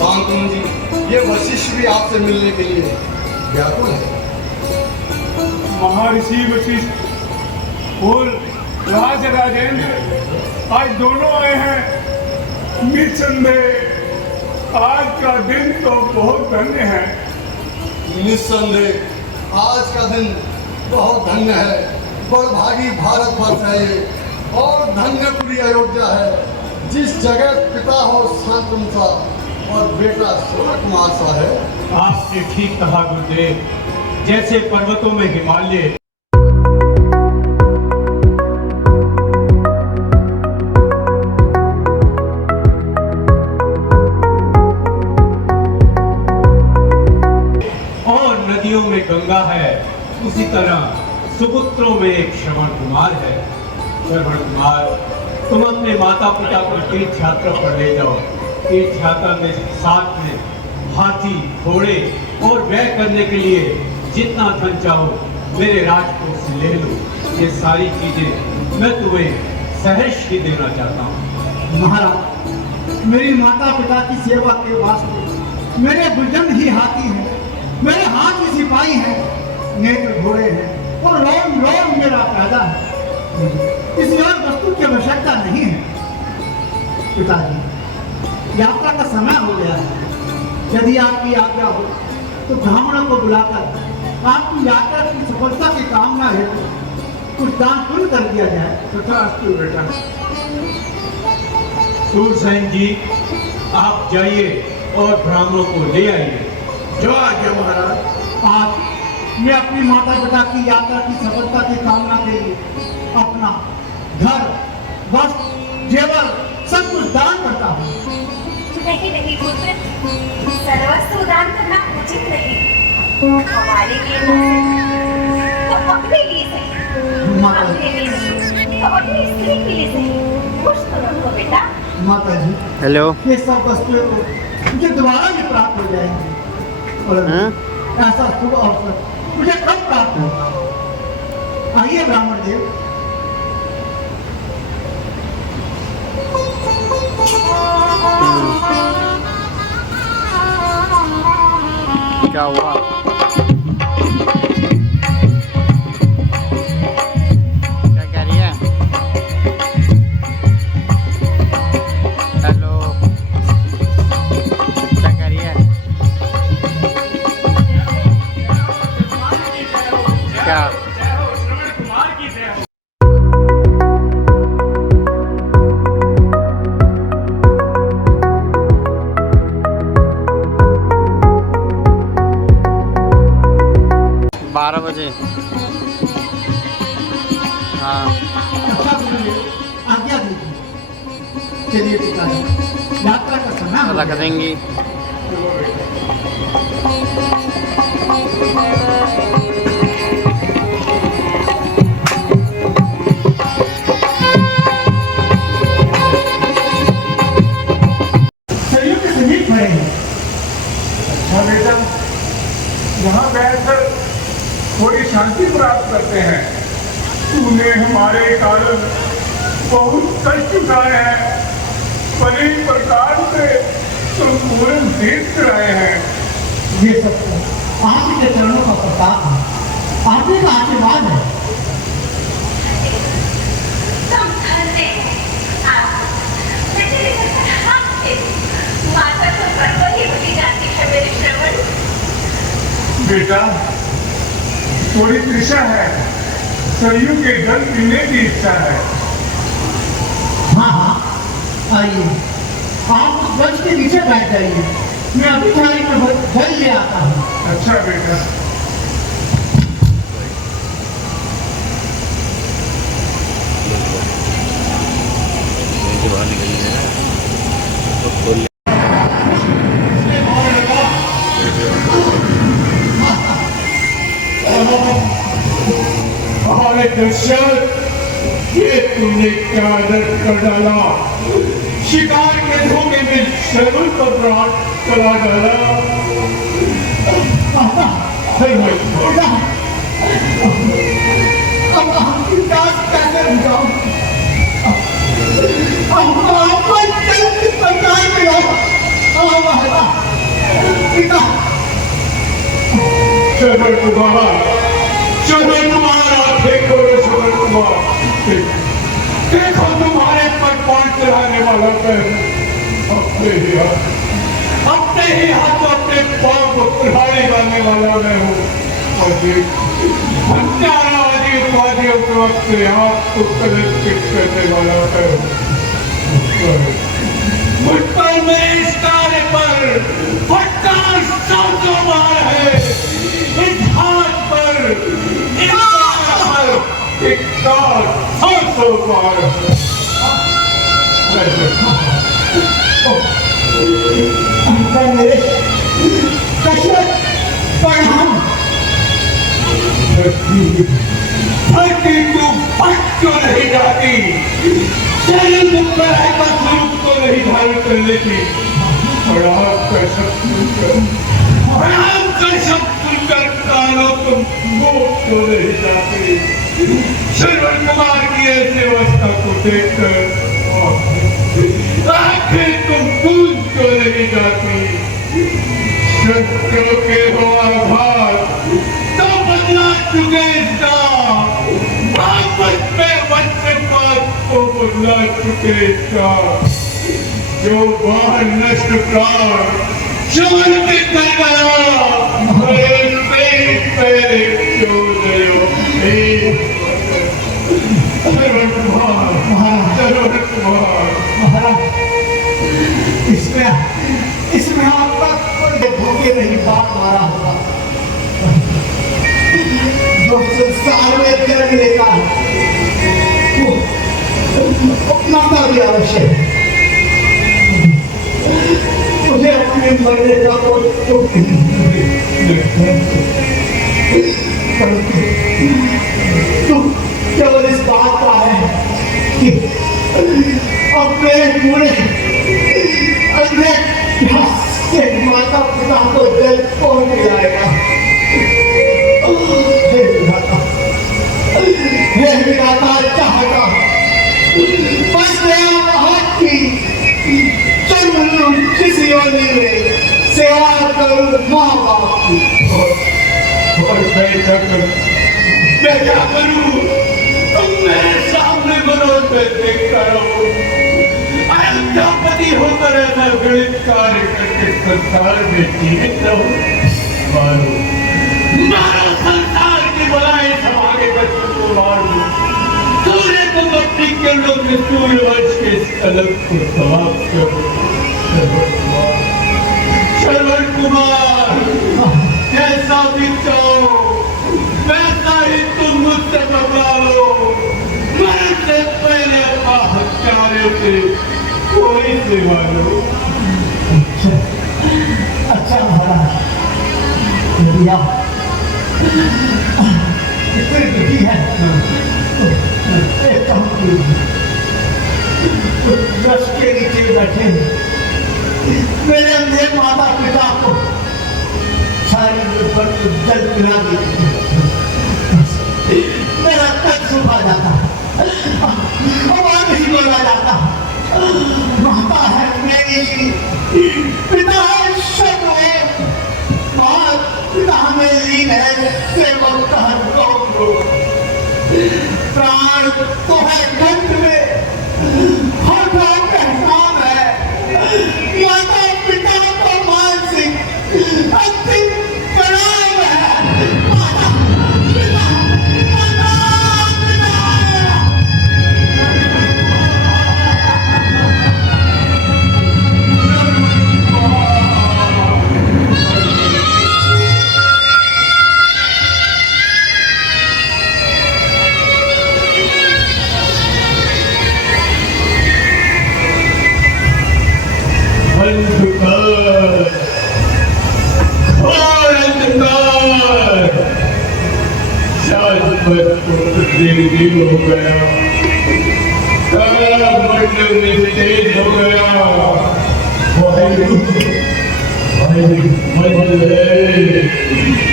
शांतनु जी, ये वशिष्ठ भी आपसे मिलने के लिए व्याकुल है। महर्षि वशिष्ठ और राज राजेंद्र आज दोनों आए हैं। निस्संदेह आज का दिन तो बहुत धन्य है। निस्संदेह आज का दिन बहुत धन्य है। बड़भागी भारतवर्ष है ये, और धन्यपुरी अयोध्या है, जिस जगह पिता हो शांतनु सा और बेटा सूर्य कुमार सा है। आपने ठीक कहा गुरुदेव, जैसे पर्वतों में हिमालय, और नदियों में गंगा है, उसी तरह सुपुत्रों में एक श्रवण कुमार है। श्रवण कुमार, तुम अपने माता पिता को तीर्थ यात्रा पर ले जाओ। तीर्थ यात्रा में साथ में हाथी, घोड़े और व्यय करने के लिए जितना धन चाहो मेरे राजकोष से ले लो। ये सारी चीजें मैं तुम्हें सहर्ष ही देना चाहता हूँ। महाराज, मेरी माता पिता की सेवा के वास्ते मेरे भुजंग ही हाथी है, मेरे हाथ ही सिपाही है, नेत्र घोड़े हैं और रोम रोम मेरा पैदा है। किसी और वस्तु की आवश्यकता नहीं है। पिताजी, यात्रा का समय हो गया है। यदि आपकी आज्ञा हो तो ब्राह्मणों को बुलाकर आपकी यात्रा की सफलता की कामना हेतु कुछ दान पुण्य कर दिया जाए। तथास्तु बेटा। सूरसेन जी, आप जाइए और ब्राह्मणों को ले आइए। जो आज्ञा महाराज। आज मैं अपनी माता पिता की यात्रा की सफलता की कामना के लिए अपना घर, वस्त्र, जेवर सब कुछ दान करता हूँ। नहीं पुत्र, सर्वस्व दान करना उचित नहीं। हमारे लिए तो अपने लिए सही, अपने लिए नहीं तो अपनी स्त्री के लिए सही। कुछ तो रखो बेटा। माता जी, हेलो, ये सब वस्तुएं मुझे दोबारा भी प्राप्त हो जाएंगी और ऐसा शुभ अवसर मुझे कब प्राप्त होगा? आइए ब्राह्मण देव। क्या हुआ? क्या कह रही है? हेलो, क्या कह रही है? क्या? बारह बजे। हाँ, अच्छा गुरुदेव, आज्ञा दीजिए। चलिए पिताजी, यात्रा का समय हो रख गया। देंगी। पूरी प्रकार से संपूर्ण जीत रहे हैं। ये सब तो आप ही के चरणों का प्रताप है, आप ही का आशीर्वाद है। तुम धन्य हो। आप मेरे आपके माता को गर्व ही बनी जाती है मेरे श्रवण। बेटा, थोड़ी तृषा है, सरयू के जल पीने की इच्छा है। हाँ हाँ, आइए आप उस वृक्ष के नीचे बैठ जाइए, मैं अभी थाली में जल ले आता हूँ। अच्छा बेटा। हमारे दर्शक, ये तूने क्या आदर कर डाला? शिकार के धोखे में श्रवण पर प्राण चला डाला। अब आपकी प्यास कैसे बुझाऊं? आपको जल्द सरकार में हो। पिता श्रवण कुमार देखो श्रवण कुमार, देखो तुम्हारे पर पांव चढ़ाने वाला मैं अपने ही हाथों अपने पांव को चढ़ाने जाने वाला मैं हूँ। और हत्यारा आदि उपाधियों को अपने आप को कलंकित करने वाला मैं हूँ। मुझ पर मेरे इस कार्य पर फटकार 100 मार है। इस हाथ पर, इस पैर पर एक कार 100 मार है। मेरे दशरथ प्रणाम। धरती तू फट क्यों नहीं जाती? शरीर में पराई का स्वरूप तो नहीं धारण कर लेती? प्रणाम कर शब्द सुनकर कानों तुम मोक्ष क्यों नहीं जाती? श्रवण कुमार की ऐसी अवस्था को देखकर आखिर तुम भूल क्यों नहीं जाती? शत्रुओं के हो आघात तो बदला चुके इसका, वापस में वंशपात को बदला चुके इसका। जो बाहर नष्ट प्राण श्रवण के कर गया, मेरे पैरे क्यों गयो? श्रवण कुमार, श्रवण कुमार, इसमें आपका कोई धोखे नहीं बात मारा होगा। जो संसार में जन्म लेता है वो अपनाना भी आवश्यक है। मुझे अपने मरने का कोई दुख नहीं, परंतु केवल इस बात का है कि अपने पूरे से माता पिता को जल कौन मिलाएगा? हे विधाता चाहता बस मेरा हाथ की जन्म किसी योनि में सेवा करूं माँ बाप की। और मैं क्या करूं? तुम मेरे सामने मनोरथ देखता रहो। अयोध्यापति होकर ऐसा गणित कार्य करके संसार में जीवित रहो। मारो संसार की बलाएं समागे बच्चों को मारो। सूर्य को अपनी किरणों से सूर्यवंश के इस कलंक को समाप्त करो। श्रवण कुमार, जैसा भी चाहो वैसा ही तुम मुझसे बदला लो। मरण से पहले अपना हत्यारे से कोई सेवा लो। अच्छा महाराज, भैया इतनी दुखी है एक काम कीजिए, वृक्ष के नीचे बैठे मेरे अंधे माता पिता को सारी जल पिला दीजिए। मेरा तक सुखा जाता, हमारा नहीं बोला जाता। माता है मेरी, पिता है सदैव, पिता में लीन है सेवक का गौरव, प्राण तो है कंठ में, होठों पहचान है, माता पिता को मानसिक अंतिम प्रणाम है। माता पिता, माता पिता। हो गया, सारा मंडल निस्तेज हो गया।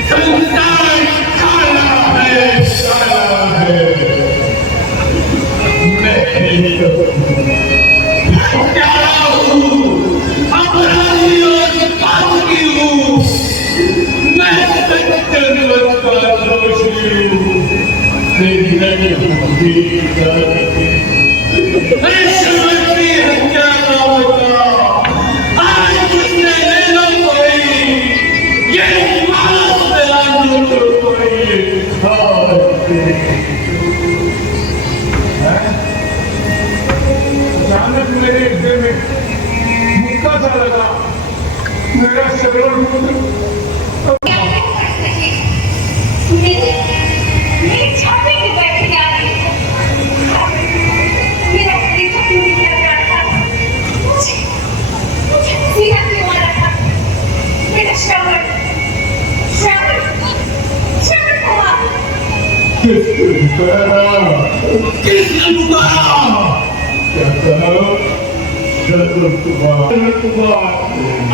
संसार काला है, काला है। मैं प्यारा हूँ, अपराधी और पापी हूँ। मैं सत्यवत का दोषी हूँ। मेरी ईश्वरी हत्या का होता आज उसने ले लो कोई, ये मानस मिला लो कोई। अचानक मेरे हृदय में मुक्का सा लगा। मेरा शरीर मेरे छाती में बैठ जा रही है। मेरा तरीका क्यों नहीं कर रहा था? मुझे सीधा क्यों मारा था? मेरा श्रवण कुमार। किसने पुकारा? क्या कहा? श्रवण कुमार।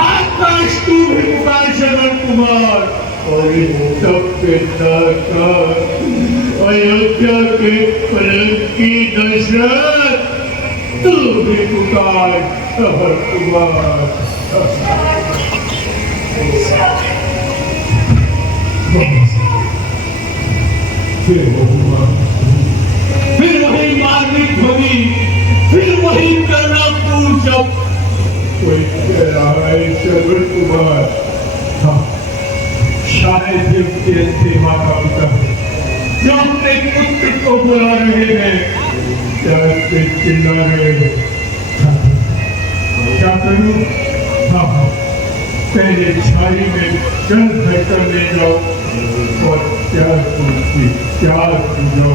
आकाश तू भी पुकार श्रवण कुमार। और तब के अयोध्या के कलंकी दशरथ तू भी पुकार श्रवण कुमार। फिर वही मार्मिक ध्वनि, फिर वही करना पूजब। कोई कह रहा है श्रवण कुमार। शायद ये माता पिता जो अपने पुत्र को बुला रहे हैं, क्या चिल्ला रहे हैं? क्या करूं? हाँ, पहले झाड़ी में जल भरकर ले जाओ और प्यार पूछी, प्यार पूछो।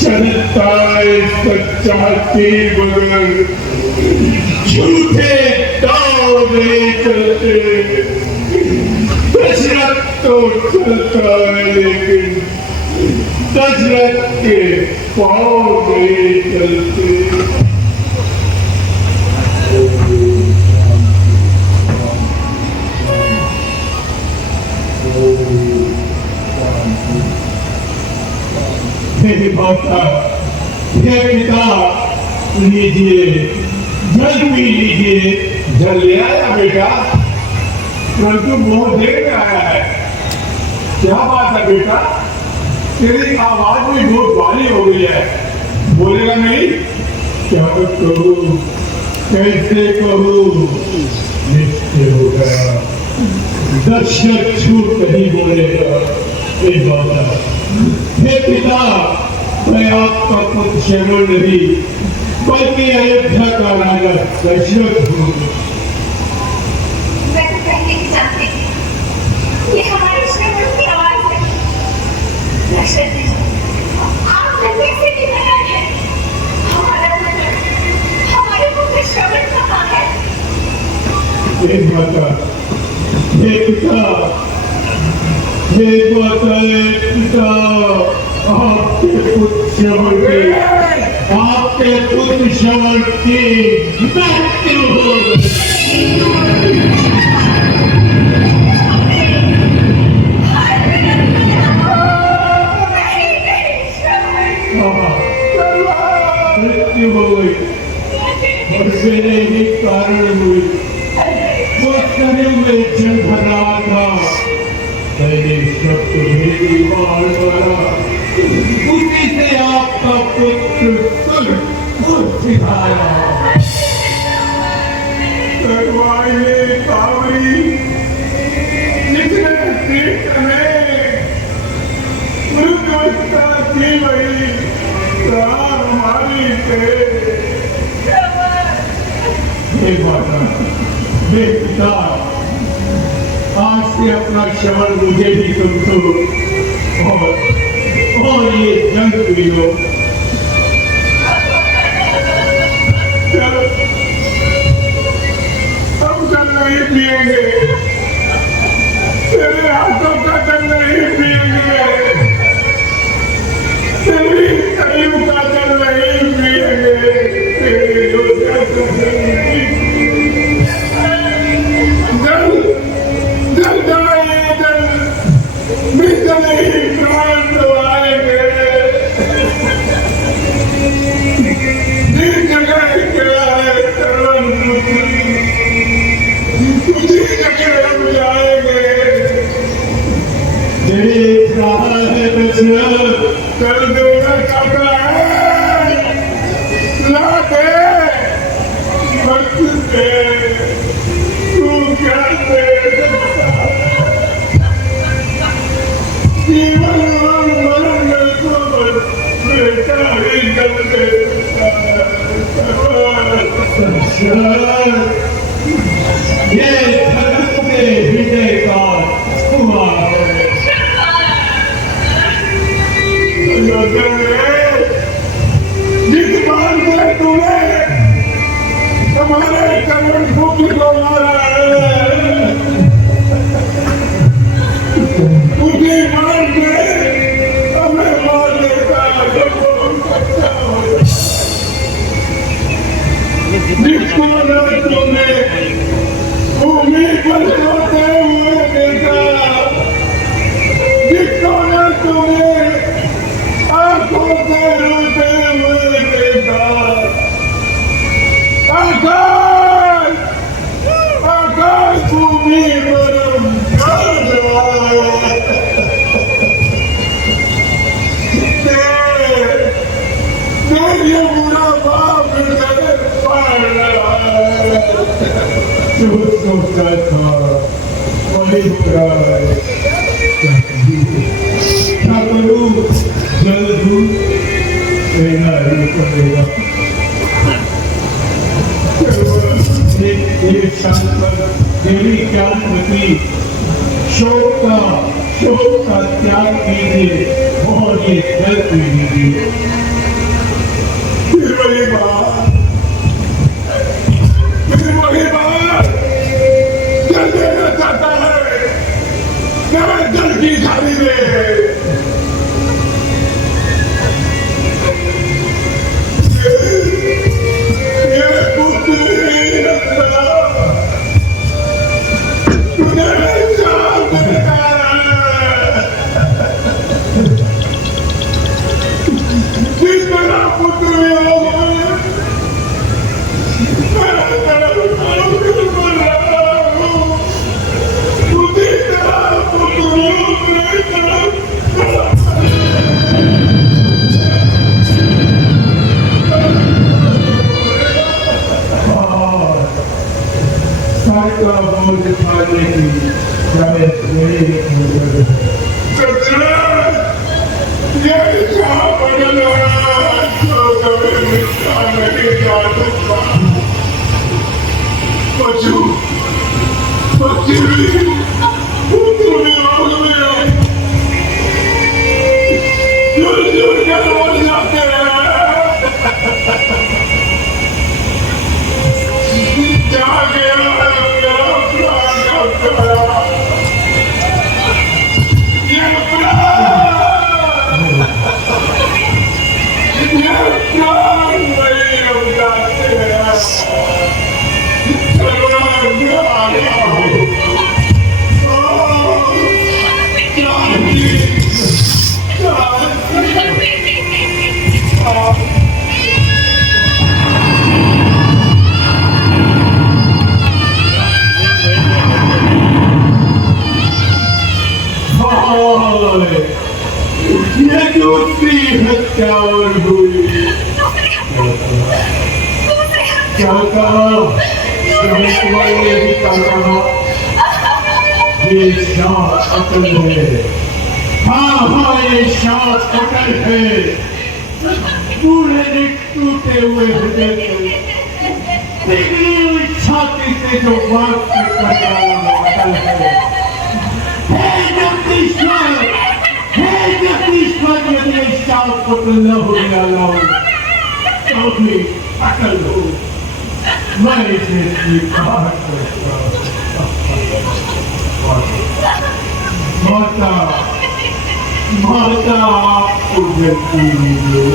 चलता सच्चा के बगल झूठे दाव नहीं चलते। दशरथ तो चलता है लेकिन दशरथ के पाँव नहीं चलते। हे माता, हे पिता, लीजिए जल पी लीजिए। जल ले आया बेटा? परंतु बहुत देर में आया है। क्या बात है बेटा? तेरी आवाज भी बहुत भारी हो गई है, बोलेगा नहीं? क्या कहूँ, कैसे कहूँ? निश्चय हो गया, दशरथ झूठ नहीं बोलेगा। हे पिता, मैं आपका पुत्र श्रवण नहीं बल्कि अयोध्या का राजा दशरथ हूँ। मैं तो पहले ही जानती थी ये हमारे श्रवण की आवाज है। दशरथ जी, आप नजर से भी बना है। हमारे पुत्र श्रवण कहाँ है? माता, पिता, हे माताए पिता, आपके पुत्र श्रवण की मृत्यु हो मृत्यु हो गई और मेरे ही कारण हुई। वो शरीर में जल भरा था, मैंने शब्द मेरी मार मारा, उसी से आपका पुत्र सिखाया। करवाइए कावड़ी, जिसने सीख में मृत्यवस्था की वही प्राण हमारी थे। हे माता, हे पिता, आज से अपना श्रवण मुझे भी सुन दो और ये जंग पी लो। हम जल नहीं पिएंगे, तेरे हाथों का जल नहीं पिएंगे, तेरी करीब का जल नहीं पिएंगे, तेरी योजना का जल नहीं कर देना चाहता है, ला दे, मत दे, तू क्या दे सकता है? जीवन और मरण में तो बेटा ही कर दे सकता है। ये धर्म के विजय का हुआ है। जिस बार में तूने हमारे कर्मठ भूखी को मारा है, उसी बार में हमें मारने का जिसको न तूने भूमि पर सोते हुए देखा, जिसको न तूने आंखों से रोते हुए देखा, आकाश आकाश भूमि पर ये बुरा बाप पार रहा है। जो सोचता था वही बुरा है। क्या करूं, जल्द हूँ लेना ही पड़ेगा। एक शांत पर देवी ज्ञानवती शोक का त्याग कीजिए और ये जल पी लीजिए। फिर वही बात जल देना चाहता है, मैं जल की थाली में दूसरी हत्या और हुई। क्या कहा? तुम्हारे भी कहा ये शांत अकल है। हाँ ये शांत अकल है। बूढ़े ने टूटे हुए हृदय को पिघली हुई छाती से जो बात करना अकल है। जगदीश्वर यदि इस शांत को न हो जाओ तो भी अकल हो। मैं इसे स्वीकार करता माता माता आपको जल्दी मिलो।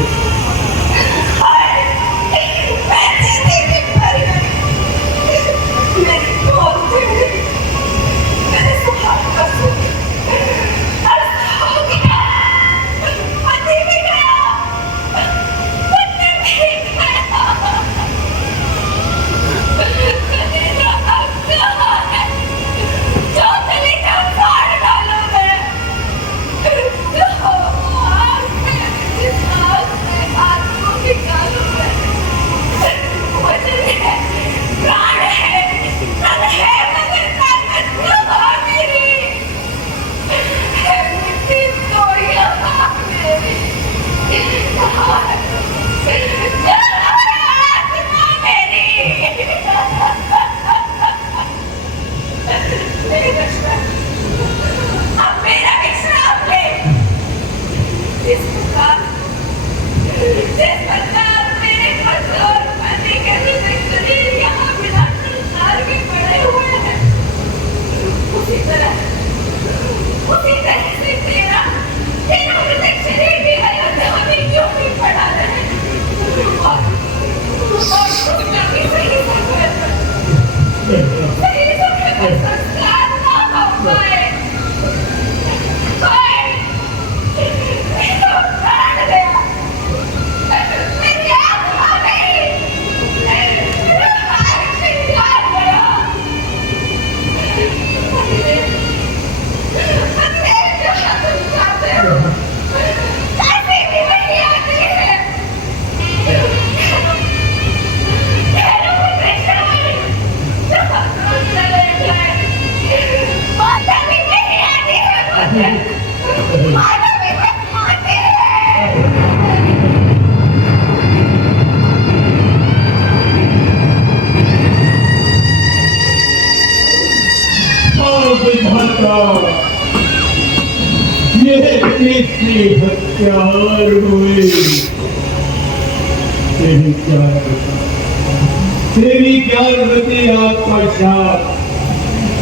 तेरी ज्ञानवती आत्मा शाप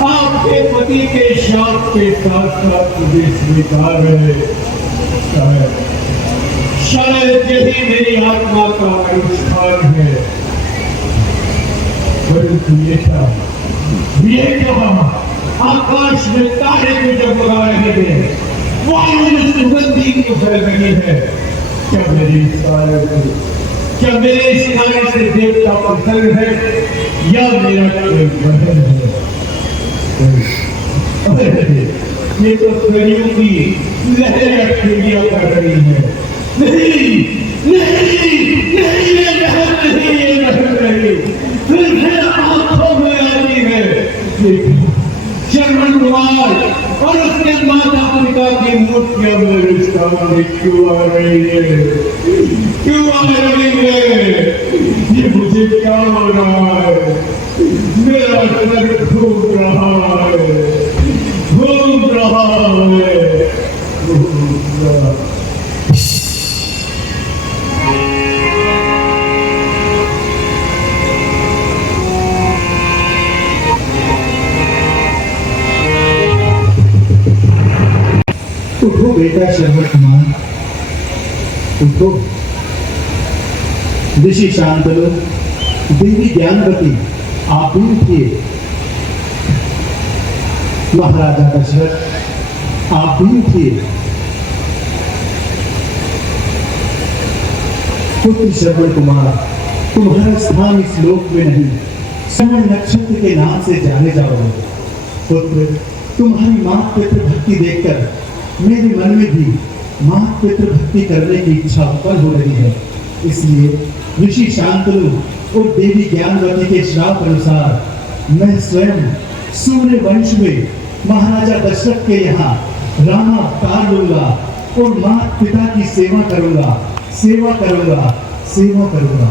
आपके पति के शाप के साथ साथ मुझे स्वीकार है। शायद यही मेरी आत्मा का अनुष्ठान है। परंतु ये क्या आकाश में तारे को जगमगा रहे हैं, वायु में सुगंधी को फैल रही है। क्या मेरी क्या मेरे सिनारे से देवता प्रसन्न है या मेरा कोई बहन है? ये तो स्त्रियों की लहरें ठंडियां कर रही है। नहीं नहीं नहीं ये लहर नहीं, ये लहर नहीं, फिर आंखों में आती है। श्रवण कुमार और उसके माता पिता की मूर्तियां मेरे सामने क्यों आ रही है? क्यों आ रही है? ये मुझे क्या हो रहा है? मेरा सर घूम रहा है, घूम रहा है, घूम रहा। उठो बेटा श्रवण कुमार, उठो। ऋषि शांतनु, देवी ज्ञानवती, आप भी उठिए। महाराजा दशरथ, आप भी उठिए। पुत्र श्रवण कुमार, तुम्हारा स्थान इस लोक में नहीं, श्रवण नक्षत्र के नाम से जाने जाओगे। पुत्र, तुम्हारी मां पितृ भक्ति देखकर मेरे मन में भी माँ पितृ भक्ति करने की इच्छा उत्पन्न हो रही है। इसलिए ऋषि शांतनु और देवी ज्ञानवती के श्राप अनुसार मैं स्वयं सूर्य वंश में महाराजा दशरथ के यहाँ रामा अवतार लूंगा और माँ पिता की सेवा करूंगा, सेवा करूंगा, सेवा करूंगा।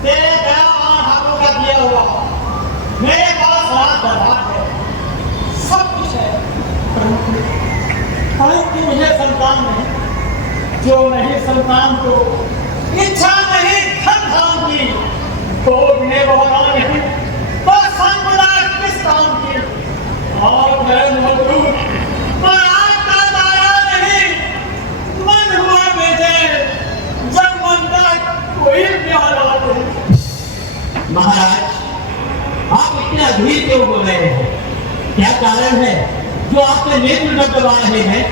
तेरे दया और हाथों का दिया हुआ मेरे पास रात बर्बाद है, सब कुछ है, परंतु मुझे संतान नहीं। जो नहीं संतान को इच्छा नहीं धन धाम की, तो उन्हें बहुरा नहीं, तो संपदा किस काम की। और मैं मजबूर पर आज का दाया नहीं, मन हुआ बेटे जब मन का कोई प्यार आता है। महाराज, आप इतने अधीर क्यों हो रहे हैं? क्या कारण है जो आपके नेत्र डगमगा रहे हैं?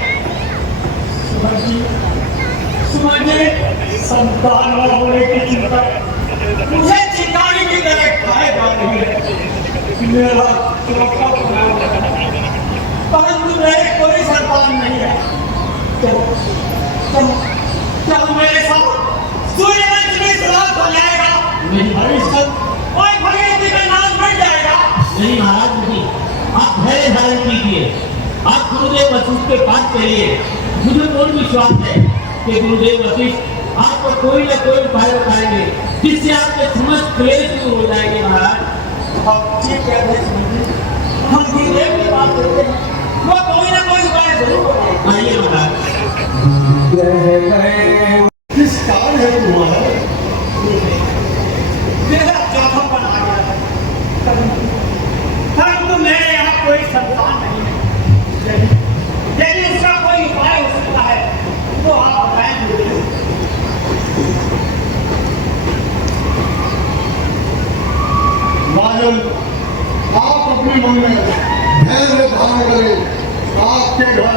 समझिए, संतान न होने की चिंता मुझे चिंगारी की तरह खाए जा रही है। मेरा चौथा परिवार है, परंतु मेरे कोई संतान नहीं है। चलो मेरे साथ सूर्यवंश में श्राप हो जाएगा, हरिश्चंद्र और भगवती का नाम बढ़ जाएगा। नहीं महाराज, नहीं। आप धैर्य धारण कीजिए, आप गुरुदेव वशिष्ठ के पास चलिए। मुझे पूर्ण विश्वास है कि गुरुदेव वशिष्ठ आपको कोई न कोई उपाय बताएंगे जिससे आपके समस्त क्लेश दूर हो जाएंगे। महाराज, आप ठीक कहते हैं, हम गुरुदेव की बात करते हैं, वो कोई ना कोई उपाय जरूर बताएंगे। आइए महाराज। किस कारण है तुम्हारा? मेरा चौथापन आ गया है, परंतु मेरे यहाँ कोई संतान नहीं है। यदि उसका कोई उपाय हो सकता है तो आप बताएंगे। राजन, आप अपने मन में धैर्य धारण करें। आपके घर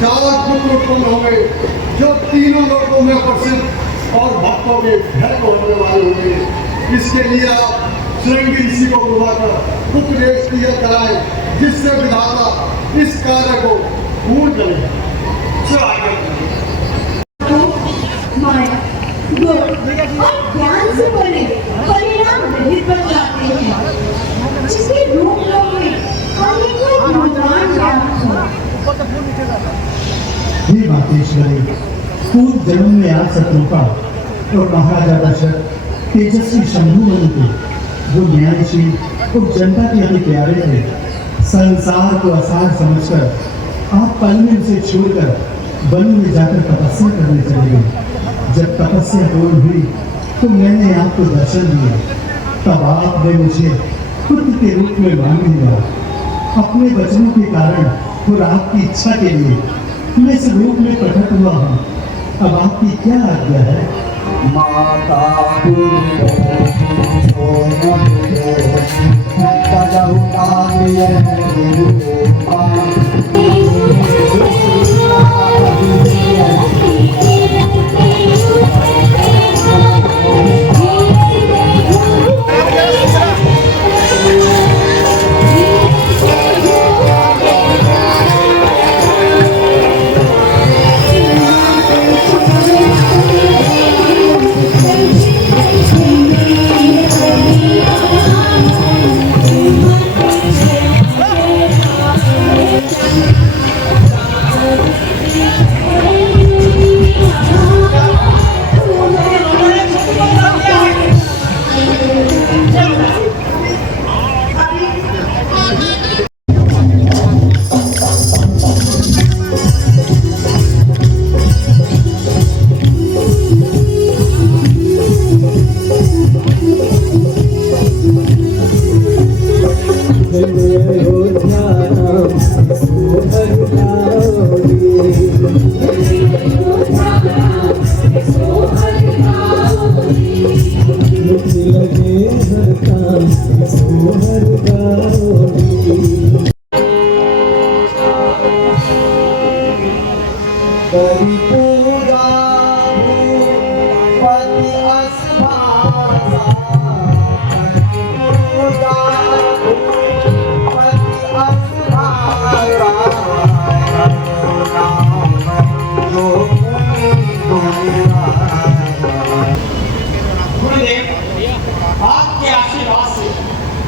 4 पुत्र उत्पन्न होंगे जो तीनों लोगों में प्रसिद्ध और भक्तों के भय को हटने वाले होंगे। इसके लिए आप श्रृंगी ऋषि को बुलाकर उपदेश दिया कराएं, जिससे विधाता इस कार्य को पूर्ण करेगा। माया, गुण और ज्ञान से बने परिणाम रहित बन जाते हैं, जिसके रूप लोग में हमें कोई भगवान ज्ञान हो। हे मातेश्वरी, पूर्व जन्म में आ शत्रु का और महाराजा दशरथ तेजस्वी शंभु मनु थे, वो न्यायशील और जनता के अति प्यारे थे। संसार को आसार समझकर आप पल में उसे छोड़कर वन में जाकर तपस्या करने चले गए। जब तपस्या पूर्ण हुई तो मैंने आपको दर्शन दिया, तब आपने मुझे पुत्र के रूप में मान लिया। अपने वचनों के कारण और आपकी इच्छा के लिए मैं इस रूप में प्रकट हुआ हूँ। अब आपकी क्या आज्ञा है? माता आपके आशीर्वाद से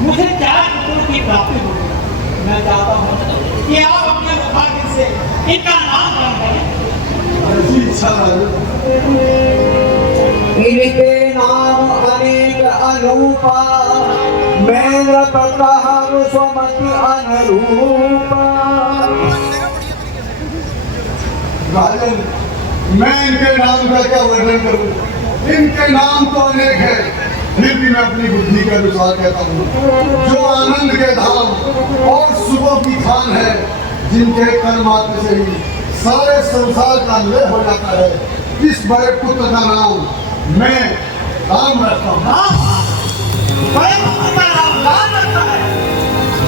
मुझे 4 पुत्रों की प्राप्ति होगी। मैं चाहता हूँ कि आप अपने भाग्य से इनका नाम करें। इनके नाम अनेक अनूपा, मेर प्रताप स्वमति अनुरूपा। राजन, मैं इनके नाम का क्या वर्णन करूं? इनके नाम तो अनेक है, फिर भी मैं अपनी बुद्धि के अनुसार कहता हूँ। जो आनंद के धाम और सुबह की खान है, जिनके कर्मात्र से ही सारे संसार का लय हो जाता है, इस बड़े पुत्र का नाम मैं राम रखता हूँ।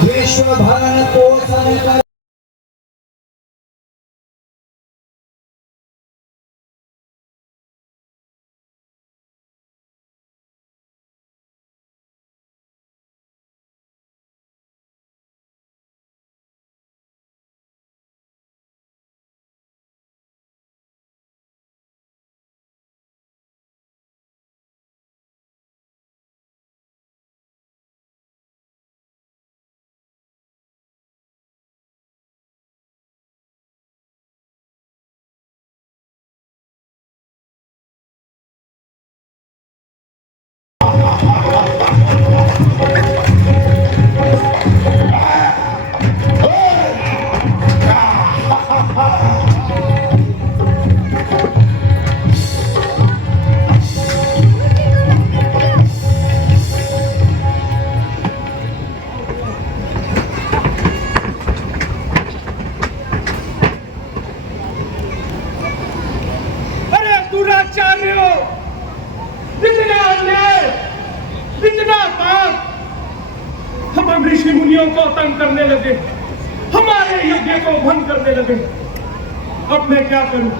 विश्व भरण पोषण कर हम ऋषि मुनियों को तंग करने लगे, हमारे यज्ञ को भंग करने लगे। अब मैं क्या करूं?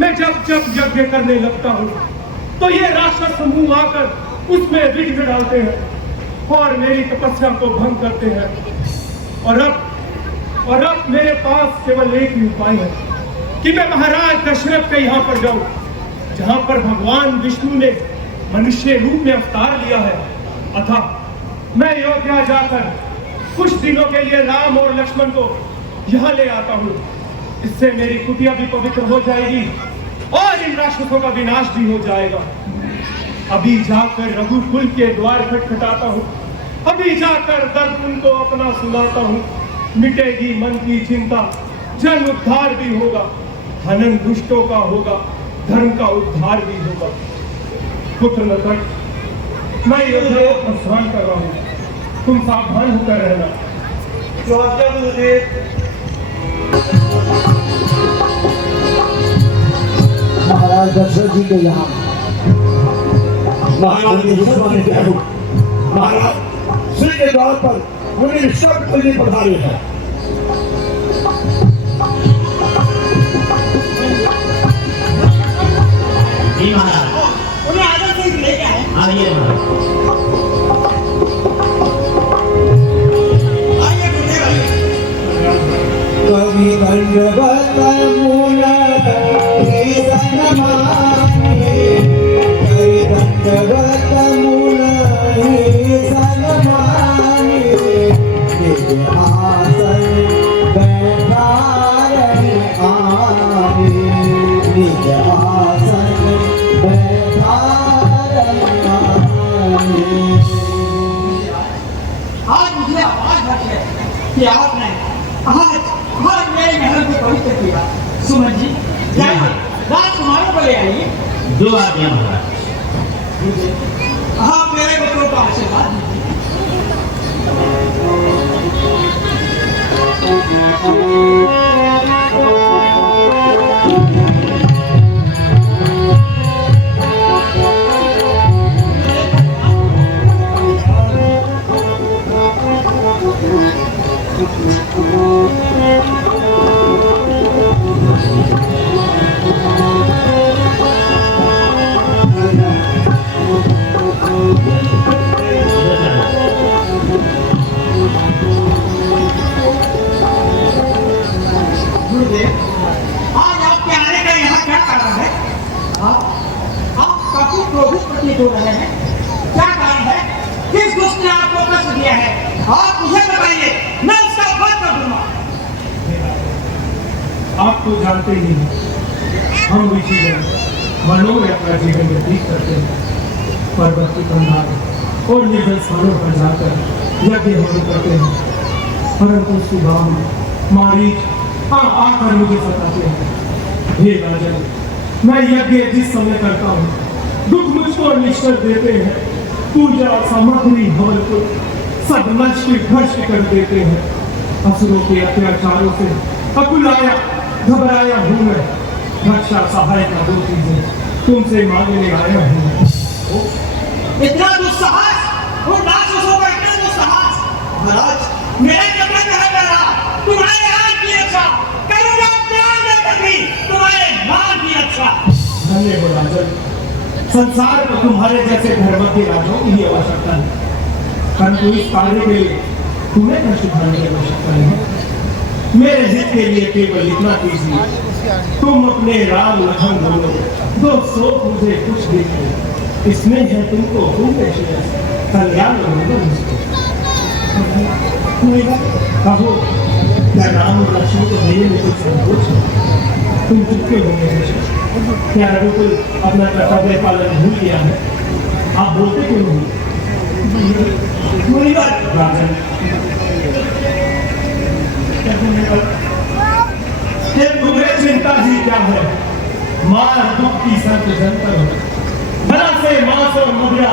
मैं जब जब यज्ञ करने लगता हूं तो ये राक्षस समूह आकर उसमें विघ्न डालते हैं और मेरी तपस्या को भंग करते हैं। और अब मेरे पास केवल एक ही उपाय है कि मैं महाराज दशरथ के यहाँ पर जाऊं, जहां पर भगवान विष्णु ने मनुष्य रूप में अवतार लिया है। अतः मैं अयोध्या जाकर कुछ दिनों के लिए राम और लक्ष्मण को यहाँ ले आता हूँ। इससे मेरी कुटिया भी पवित्र हो जाएगी और इन राक्षसों का विनाश भी हो जाएगा। अभी जाकर रघुकुल के द्वार खटखटाता हूँ, अभी जाकर दर्द उनको अपना सुनाता हूँ। मिटेगी मन की चिंता, जन उद्धार भी होगा, हनन दुष्टों का होगा, धर्म का उद्धार भी होगा। पुत्र नटक, मैं अयोध्या को प्रस्थान कर रहा हूँ, तुम सावधान होकर रहना। जो आज्ञा गुरुदेव। महाराज दशरथ जी के यहाँ महाराज श्री के द्वार पर मुनि शब्द जी पधारे हैं। जी महाराज, उन्हें आदर से लेके आए। आइए महाराज। आइए गुरुदेव, आइए। कवि दंडवत मूल कवि दंडवत मूल आसन बैठा रहे आने, निज आसन बैठा रहे आने। आज मुझे आवाज लगी है कि आपने आज मेरे महल को पवित्र किया। सुमन जी, जाइए राजकुमारों को ले आइए। जो आज्ञा महाराज। हाँ, मेरे पुत्रों का आशीर्वाद दीजिए। गुरुदेव, आज आपके आने का यहाँ क्या कारण है? आप काफी क्रोधित प्रतीत हो रहे हैं। क्या कारण है? किस दुष्ट ने आपको कष्ट दिया है? आप मुझे बताइए, मैं उसका वध कर दूंगा। आप तो जानते ही हैं, हम ऋषिगण वनों में अपना जीवन व्यतीत करते हैं, पर्वत की कंधार और निर्जल स्थानों पर जाकर यज्ञ होने करते हैं। परंतु सुबह मारीच आकर मुझे सताते हैं। हे राजन, मैं यज्ञ जिस समय करता हूँ, दुख मुझको निष्ठर देते हैं। पूजा सामग्री हवन को सब नष्ट भ्रष्ट कर देते हैं। असुरों के अत्याचारों से अकुलाया घबराया हूँ मैं। रक्षा सहायता दो चीजें तुमसे मांगने आया हूँ। इतना दुस्साहस और राक्षसों का इतना दुस्साहस। महाराज, मेरा कर्तव्य है मेरा तुम्हारे राज की रक्षा करूंगा, प्राण देकर भी तुम्हारे मान की रक्षा। धन्य हो राजन, संसार को तुम्हारे जैसे धर्मज्ञ राजाओं की ही आवश्यकता है, परंतु इस कार्य के लिए तुम्हें कष्ट उठाने की आवश्यकता नहीं। मेरे हित के लिए केवल इतना कीजिए, तुम अपने राम लखन बोलो, 200 मुझे कुछ देखो, इसमें है तुमको कल्याण होगा मुझको। कहो, क्या राम और लक्ष्मण को मेरे में कुछ संकोच है? तुम चुपके होंगे। क्या रघुकुल अपना कर्तव्य पालन भूल गया है? आप बोलते क्यों नहीं? राजन, तुम्हें चिंता ही क्या है? मार दुख की संत जंतर हो, भला से मांस और मुद्रा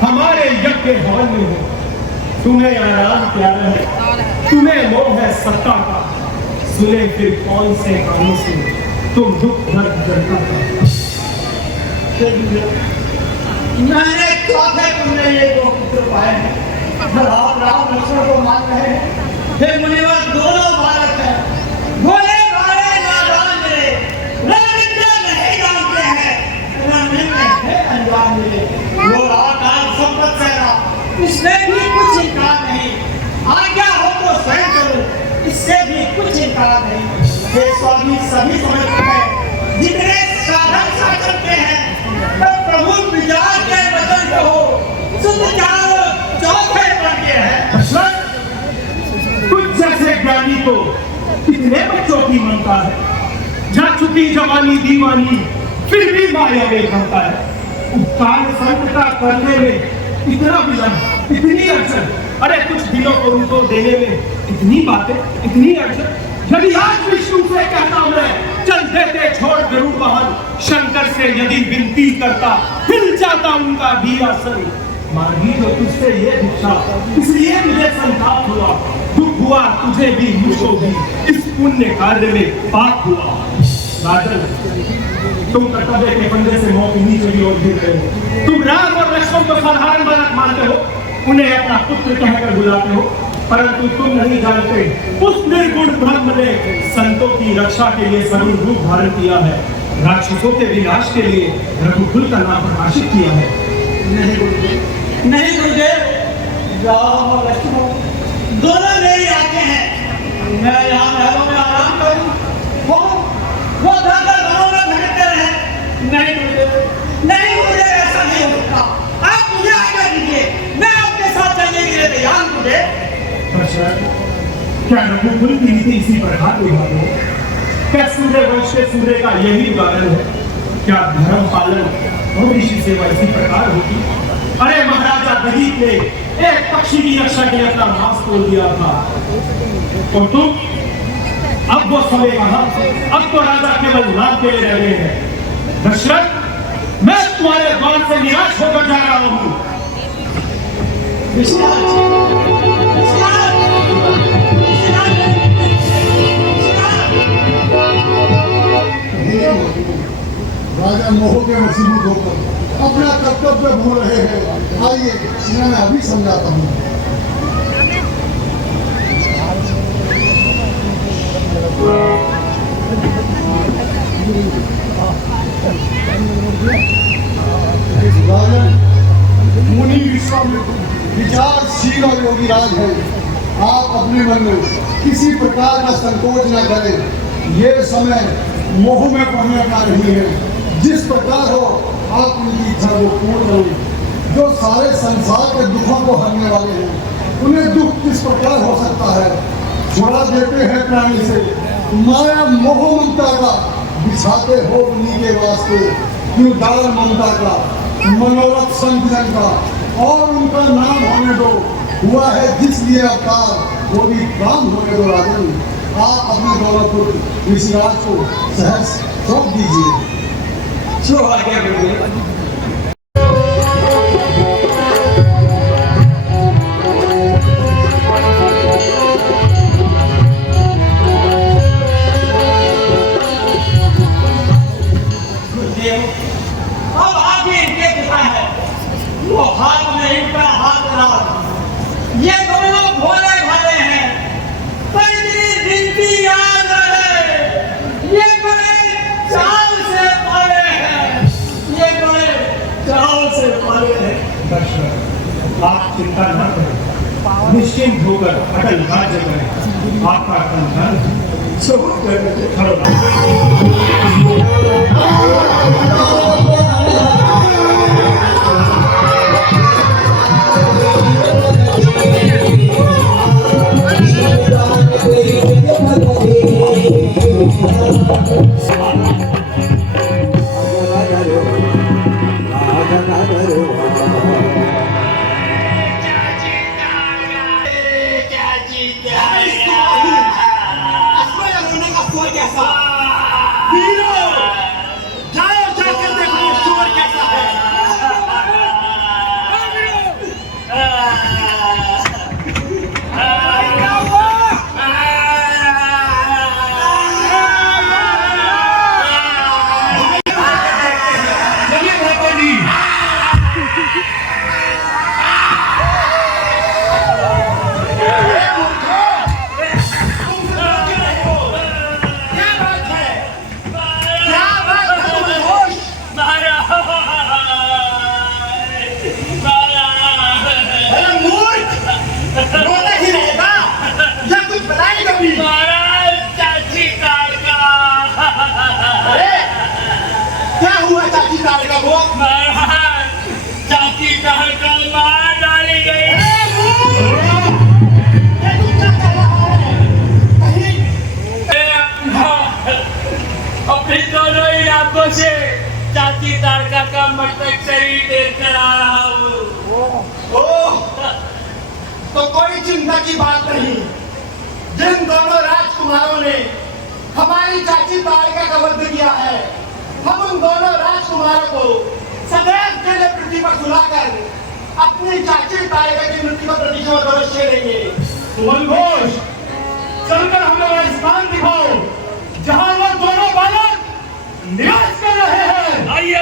हमारे यज्ञ हवन में हो। तुम्हें आराम प्यारा है, तुम्हें मोह है सत्ता का, सुने फिर कौन से कानों से तुम दुख भर जनता का। मैंने चौथे तुमने ये 2 पुत्र पाए हैं, और आप राम लक्ष्मण को मान रहे हैं। हे मुनिवर, दोनों बालक हैं, भोले भाले नादान मिले, रामविद्या नहीं जानते हैं, रामविद्या है अनजान मिले। वो आकाश संपत सेना, इसमें भी कुछ इनकार नहीं। आज्ञा हो तो स्वयं करो, इससे भी कुछ इनकार नहीं। हे स्वामी, सभी समझते हैं, जितने साधन करते हैं, तो प्रभु विचार के वचन कहो, सुध चारो चौथे पढ़ के है। कुछ जैसे ज्ञानी को कितने बच्चों की ममता है, जा चुकी जवानी दीवानी, फिर भी माया में भरता है। उपकार संत का करने में इतना विलंब, इतनी अड़चन, अरे कुछ दिनों को उनको देने में इतनी बातें, इतनी अड़चन। यदि आज विष्णु से कहता मैं चल देते छोड़ गरुड़ वाहन, शंकर से यदि विनती करता हिल जाता उनका भी आसन। मांगी तो तुझसे ये भिक्षा, इसलिए मुझे संताप हुआ, दुख हुआ तुझे भी मुझको भी, इस पुण्य कार्य में पाप हुआ। राजन, तुम कर्तव्य के फंदे से मौत नीचे की ओर गिर रहे हो। तुम राम और लक्ष्मण को साधारण बालक मानते हो, उन्हें अपना पुत्र कहकर बुलाते हो, परंतु तुम नहीं जानते उस निर्गुण ब्रह्म ने संतों की रक्षा के लिए सगुण रूप धारण किया है, राक्षसों के विनाश के लिए रघुकुल का नाम प्रकाशित किया है। नहीं गुरुदेव, नहीं गुरुदेव, राम और लक्ष्मण दोनों मेरी आंखें हैं। मैं यहाँ महलों में आराम करूँ, वो धंधा गाँव में भटकते रहे। नहीं गुरुदेव, नहीं गुरुदेव, ऐसा नहीं हो सकता। आप मुझे आज्ञा दीजिए, मैं आपके साथ चलने के लिए तैयार हूँ गुरुदेव। क्या रघुकुल की नीति इसी प्रकार हुई हो? क्या सूर्य वंश के सूर्य का यही उदाहरण है? क्या धर्म पालन और ऋषि सेवा इसी प्रकार होगी? अरे महाराजा दलीप ने एक पक्षी की रक्षा के लिए अपना मांस तोड़ दिया था, और तुम अब वो समय कहां? अब तो राजा केवल नाम के लिए रह गए हैं। दशरथ, मैं तुम्हारे द्वार से निराश होकर जा रहा हूं। राजा मोह के वशीभूत होकर अपना कर्तव्य भूल रहे हैं। आइए, मैं अभी समझाता हूँ। राजन, मुनि विश्वामित्र विचारशील और योगीराज है। आप अपने मन में किसी प्रकार का संकोच न करें। ये समय मोह में पड़ने का नहीं है। जिस प्रकार हो आप उनकी इच्छा को पूर्ण करें। जो सारे संसार के दुखों को हरने वाले हैं, उन्हें दुख किस प्रकार हो सकता है? छुड़ा देते हैं प्राणी से माया मोह ममता का, बिछाते हो उन्हीं के वास्ते उदार ममता का, मनोरथ संजन का, और उनका नाम होने दो। हुआ है जिस लिए अवतार, वो भी काम होने दो। राजन, आप अपने दोनों पुत्र ऋषिराज को सहर्ष सौंप दीजिए। जो आज्ञा गुरुदेव। अब आप ही इनके पिता है, वो हाथ में इनका हाथ रहा। ये दोनों भोले भाले हैं, पर इतनी गिनती याद रहे। ये बड़े चाल से पाले हैं, ये बड़े चाल से पाले हैं। दशरथ, आप चिंता न करें, निश्चिंत होकर अटल राज्य करें। आपका कंधन छोड़ कर खड़ा। अपनी दोनों ही आंखों से चाची तारका का मस्तक शरीर देखकर आ रहा हूँ। ओह, तो कोई चिंता की बात नहीं। जिन दोनों राजकुमारों ने हमारी चाची तारिका का वध किया है, हम उन दोनों राजकुमारों को सदैव के लिए पृथ्वी पर सुलाकर अपनी चाची तारिका की मृत्यु का प्रतिशोध अवश्य लेंगे। सुमन घोष, चलकर हमें वह स्थान दिखाओ जहां वो दोनों बालक निवास कर रहे हैं। आइए